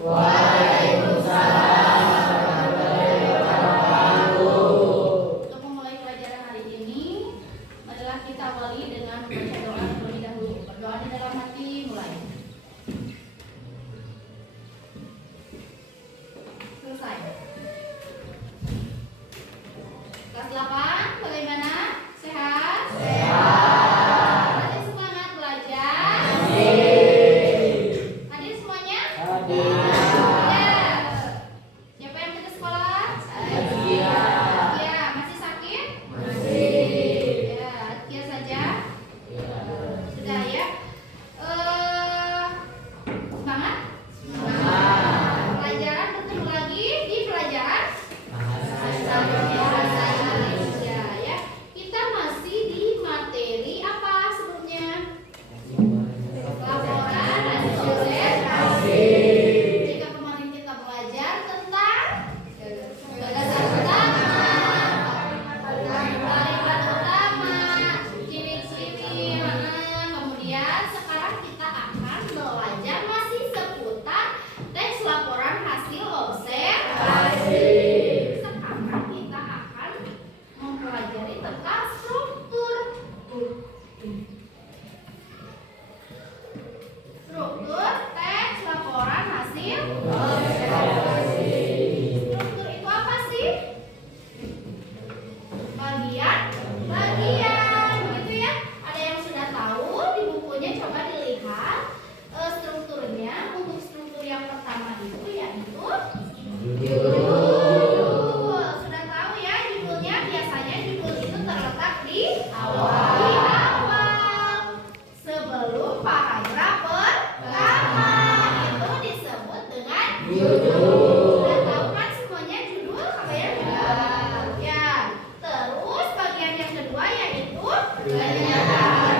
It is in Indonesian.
Untuk memulai pelajaran hari ini, marilah kita awali dengan membaca doa terlebih dahulu. Berdoa di dalam hati, mulai. Selesai. Kelas 8, bagaimana? Sehat? Sehat. Masih semangat belajar? Hadir semuanya? Hadir. Siapa yang ke sekolah? Iya. Ya, masih sakit? Masih. Ya, Atkia saja? Sudah ya? Semangat? Semangat. Pelajaran bertemu lagi di pelajaran bahasa Indonesia ya. Kita masih di materi apa sebelumnya? Laporan hasil observasi. Jika kemarin kita belajar tentang gagasan utama, kalimat utama, ciri-ciri, kemudian sekarang kita akan belajar masih seputar teks laporan hasil observasi. Sekarang kita akan mempelajari tentang struktur teks laporan hasil observasi. Struktur itu apa sih? Bagian, begitu ya. Ada yang sudah tahu di bukunya, coba dilihat strukturnya. Untuk struktur yang pertama itu yaitu judul. Sudah tahu ya judulnya? Biasanya judul itu terletak di awal sebelum paragraf pertama. Itu disebut dengan judul. Sudah tahu kan semuanya judul apa ya? Ya. Terus bagian yang kedua yaitu pernyataan